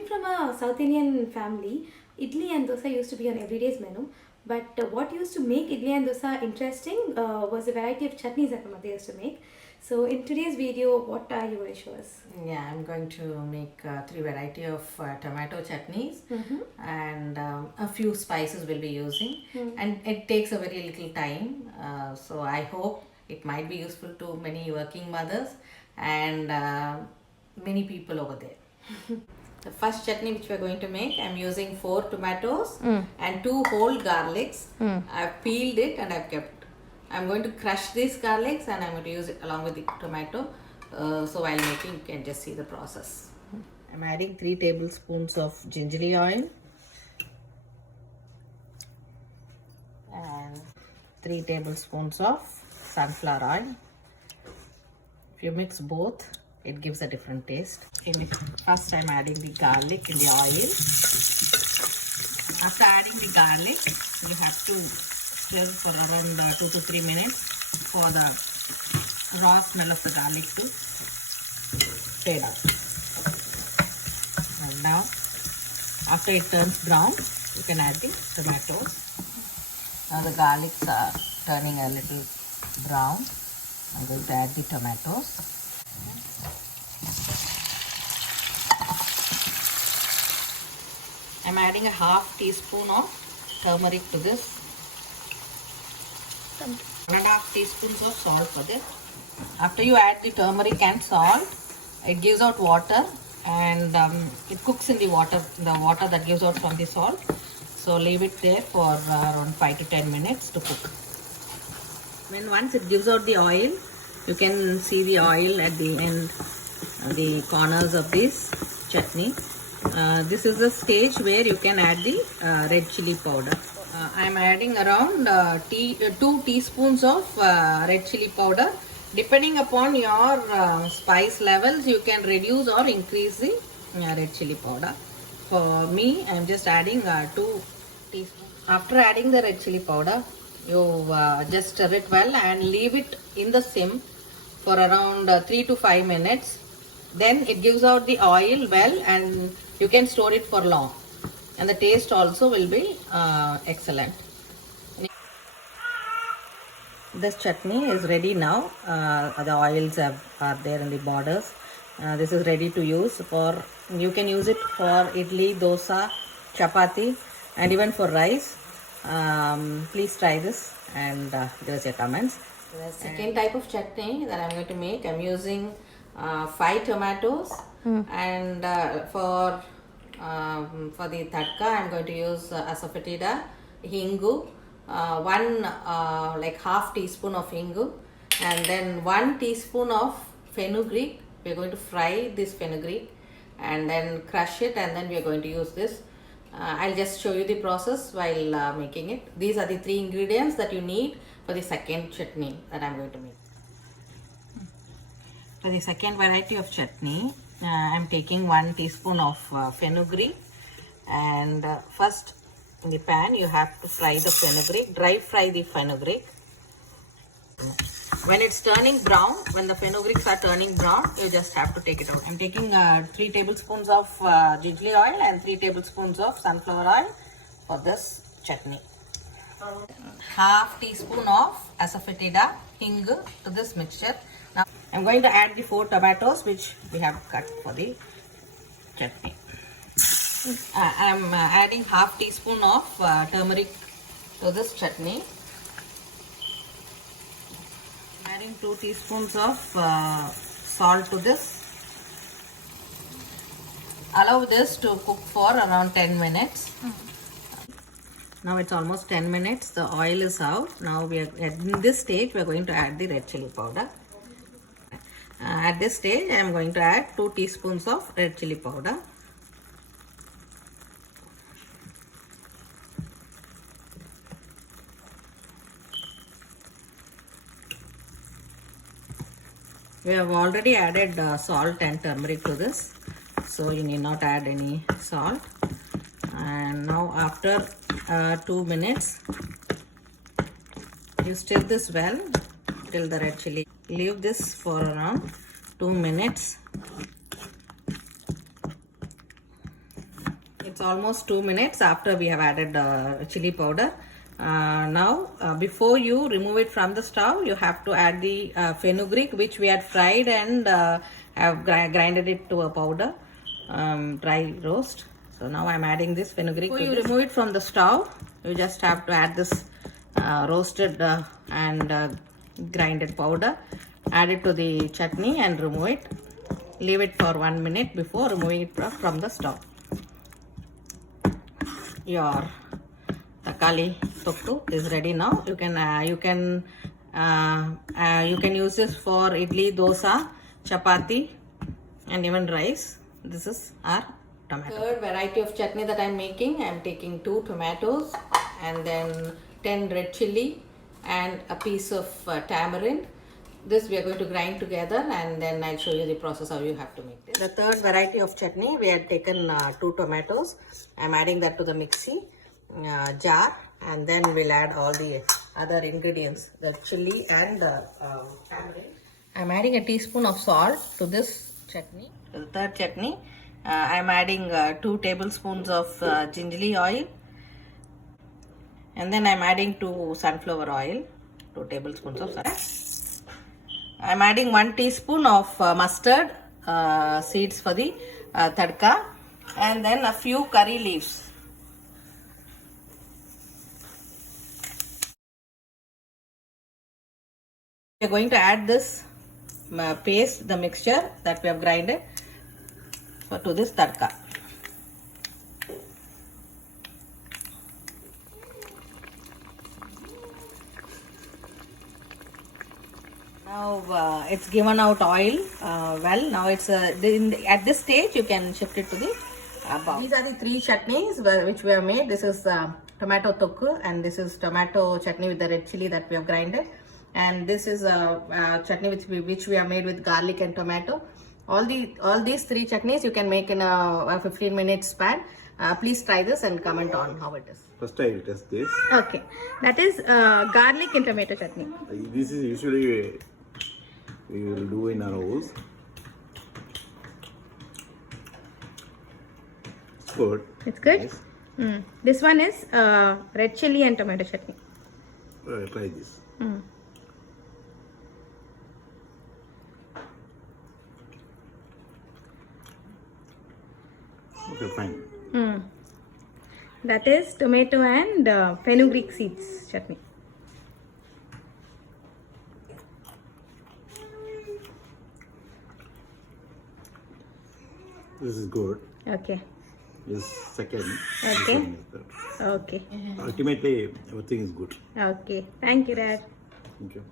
Coming from a South Indian family, idli and dosa used to be on everyday's menu. But what used to make idli and dosa interesting was a variety of chutneys that my mother used to make. So in today's video, what are you going to show us? Yeah, I'm going to make three variety of tomato chutneys and a few spices we'll be using, and it takes a very little time. So I hope it might be useful to many working mothers and many people over there. The first chutney which we are going to make, I'm using 4 tomatoes and 2 whole garlics. I've peeled it and I've kept. I'm going to crush these garlics and I'm going to use it along with the tomato. So while making, you can just see the process. I'm adding 3 tablespoons of gingery oil and 3 tablespoons of sunflower oil. If you mix both, it gives a different taste. First, I'm adding the garlic in the oil. After adding the garlic, you have to stir for around 2 to 3 minutes for the raw smell of the garlic to fade out. And now, after it turns brown, you can add the tomatoes. Now the garlics are turning a little brown. I'm going to add the tomatoes. I'm adding a half teaspoon of turmeric to this. 1.5 teaspoons of salt for this. After you add the turmeric and salt, it gives out water and it cooks in the water that gives out from the salt. So leave it there for around 5 to 10 minutes to cook. When once it gives out the oil, you can see the oil at the end, the corners of this chutney. This is the stage where you can add the red chili powder. I'm adding around 2 teaspoons of red chili powder. Depending upon your spice levels, you can reduce or increase the red chili powder. For me, I'm just adding 2 teaspoons. After adding the red chili powder, you just stir it well and leave it in the sim for around 3 to 5 minutes. Then it gives out the oil well and you can store it for long. And the taste also will be excellent. This chutney is ready now. The oils are there in the borders. This is ready to use for, you can use it for idli, dosa, chapati and even for rice. Please try this and give us your comments. The second type of chutney that I'm going to make, I'm using 5 tomatoes and for the tadka I'm going to use asafoetida, hingu, 1 like half teaspoon of hingu, and then 1 teaspoon of fenugreek. We're going to fry this fenugreek and then crush it, and then we are going to use this. I'll just show you the process while making it. These are the 3 ingredients that you need for the second chutney that I'm going to make. For the second variety of chutney, I'm taking 1 teaspoon of fenugreek, and first in the pan you have to fry the fenugreek, dry fry the fenugreek. When it's turning brown, when the fenugreeks are turning brown, you just have to take it out. I'm taking 3 tablespoons of gingery oil and 3 tablespoons of sunflower oil for this chutney. Half teaspoon of asafoetida, hing to this mixture. Now I'm going to add the 4 tomatoes which we have cut for the chutney. I'm adding half teaspoon of turmeric to this chutney. Adding 2 teaspoons of salt to this. Allow this to cook for around 10 minutes. Now it's almost 10 minutes. The oil is out. Now we are in this stage we are going to add the red chili powder. At this stage I am going to add 2 teaspoons of red chili powder. We have already added salt and turmeric to this, so you need not add any salt. And now after 2 minutes, you stir this well till the red chili. Leave this for around 2 minutes. It's almost 2 minutes after we have added chili powder. Now, before you remove it from the stove, you have to add the fenugreek, which we had fried and have grinded it to a powder, dry roast. So now I'm adding this fenugreek. Before you remove it from the stove, you just have to add this roasted and grinded powder. Add it to the chutney and remove it. Leave it for 1 minute before removing it from the stove. Your takali tokku is ready now. You can use this for idli, dosa, chapati, and even rice. This is our tomato. Third variety of chutney that I'm making, I'm taking 2 tomatoes and then 10 red chili and a piece of tamarind. This we are going to grind together and then I'll show you the process how you have to make this. The third variety of chutney, we had taken 2 tomatoes. I'm adding that to the mixie jar, and then we'll add all the other ingredients, the chili and the tamarind. I'm adding a teaspoon of salt to this chutney. To the third chutney, I'm adding 2 tablespoons of gingerly oil, and then I'm adding 2 sunflower oil, 2 tablespoons of sunflower. I'm adding 1 teaspoon of mustard seeds for the tadka, and then a few curry leaves. We are going to add this paste, the mixture that we have grinded, to this tadka. Now it's given out oil. Now it's at this stage you can shift it to the bowl. These are the 3 chutneys which we have made. This is tomato tokku, and this is tomato chutney with the red chili that we have grinded, and this is chutney which we have made with garlic and tomato. All these 3 chutneys you can make in a 15 minute span. Please try this and comment on how it is. First I will test this. Okay, that is garlic and tomato chutney. This is usually we will do in our house. It's good. It's good. Nice. This one is red chili and tomato chutney. Try this. Okay, fine. That is tomato and fenugreek seeds chutney. This is good. Okay. This second. Okay. This one is third. Okay. Ultimately, everything is good. Okay. Thank you, Dad. Thank you.